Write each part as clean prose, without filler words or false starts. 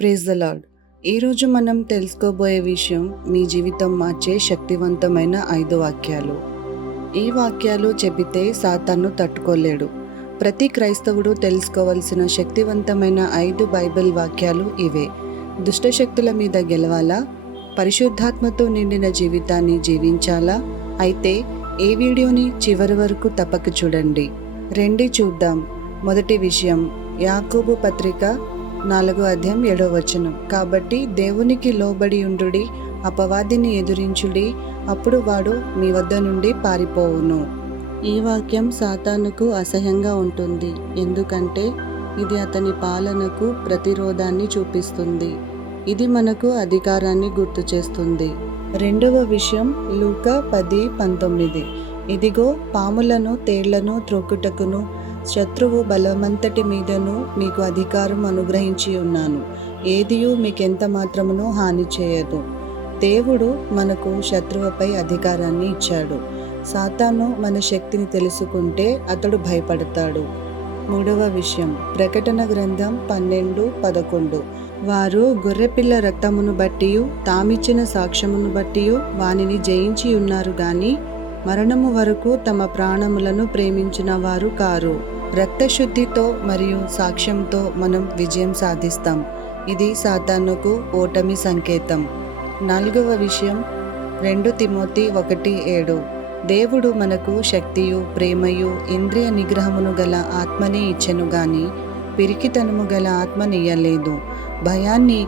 Praise the lord. ఈరోజు మనం తెలుసుకోబోయే విషయం మీ జీవితం మార్చే శక్తివంతమైన 5 వాక్యాలు. ఈ వాక్యాలు చెబితే సాతాను తట్టుకోలేడు. ప్రతి క్రైస్తవుడు తెలుసుకోవలసిన శక్తివంతమైన 5 బైబిల్ వాక్యాలు ఇవే. దుష్టశక్తుల మీద గెలవాలా? పరిశుద్ధాత్మతో నిండిన జీవితాన్ని జీవించాలా? అయితే ఈ వీడియోని చివరి వరకు తప్పక చూడండి. రండి చూద్దాం. మొదటి విషయం, యాకోబు పత్రిక 4వ అధ్యాయం 7వ వచనం. కాబట్టి దేవునికి లోబడి ఉండుడి, అపవాదిని ఎదురించుడి, అప్పుడు వాడు మీ వద్ద నుండి పారిపోవును. ఈ వాక్యం సాతానుకు అసహ్యంగా ఉంటుంది, ఎందుకంటే ఇది అతని పాలనకు ప్రతిరోధాన్ని చూపిస్తుంది. ఇది మనకు అధికారాన్ని గుర్తు చేస్తుంది. రెండవ విషయం, లూకా 10:19. ఇదిగో, పాములను తేళ్లను త్రొక్కుటకును శత్రువు బలమంతటి మీదను మీకు అధికారం అనుగ్రహించి ఉన్నాను. ఏదియూ మీకెంత మాత్రమును హాని చేయదు. దేవుడు మనకు శత్రువుపై అధికారాన్ని ఇచ్చాడు. సాతాను మన శక్తిని తెలుసుకుంటే అతడు భయపడతాడు. మూడవ విషయం, ప్రకటన గ్రంథం 12:11. వారు గొర్రెపిల్ల రక్తమును బట్టియు తామిచ్చిన సాక్ష్యమును బట్టియు వానిని జయించి ఉన్నారు గాని మరణము వరకు తమ ప్రాణములను ప్రేమించిన వారు కారు. రక్తశుద్ధితో మరియు సాక్ష్యంతో మనం విజయం సాధిస్తాం. ఇది సాతానుకు ఓటమి సంకేతం. నాలుగవ విషయం, 2 తిమోతి 1:7. దేవుడు మనకు శక్తియు ప్రేమయు ఇంద్రియ నిగ్రహమును గల ఆత్మనే ఇచ్చెను గాని పిరికితనము గల ఆత్మనియ్యలేదు. భయాన్ని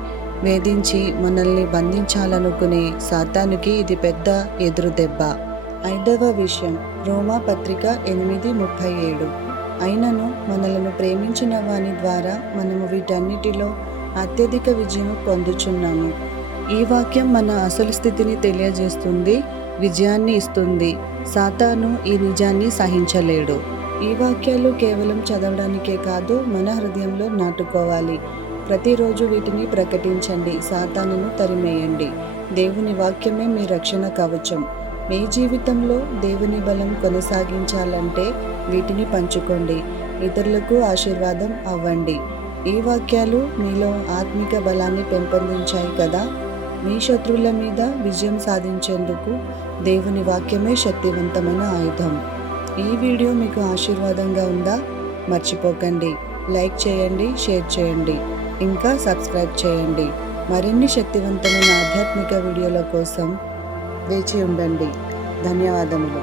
వేధించి మనల్ని బంధించాలనుకునే సాతానుకి ఇది పెద్ద ఎదురు దెబ్బ. ఐదవ విషయం, రోమా పత్రిక 8:37. అయినను మనలను ప్రేమించిన వాని ద్వారా మనము వీటన్నిటిలో అత్యధిక విజయం పొందుచున్నాము. ఈ వాక్యం మన అసలు స్థితిని తెలియజేస్తుంది, విజయాన్ని ఇస్తుంది. సాతాను ఈ నిజాన్ని సహించలేడు. ఈ వాక్యాలు కేవలం చదవడానికే కాదు, మన హృదయంలో నాటుకోవాలి. ప్రతిరోజు వీటిని ప్రకటించండి, సాతానును తరిమేయండి. దేవుని వాక్యమే మీ రక్షణ కవచం. మీ జీవితంలో దేవుని బలం కొనసాగించాలంటే వీటిని పంచుకోండి, ఇతరులకు ఆశీర్వాదం అవ్వండి. ఈ వాక్యాలు మీలో ఆత్మిక బలాన్ని పెంపొందించాయి కదా. మీ శత్రువుల మీద విజయం సాధించేందుకు దేవుని వాక్యమే శక్తివంతమైన ఆయుధం. ఈ వీడియో మీకు ఆశీర్వాదంగా ఉందా? మర్చిపోకండి, లైక్ చేయండి, షేర్ చేయండి, ఇంకా సబ్స్క్రైబ్ చేయండి. మరిన్ని శక్తివంతమైన ఆధ్యాత్మిక వీడియోల కోసం వేచి ఉండండి. ధన్యవాదములు.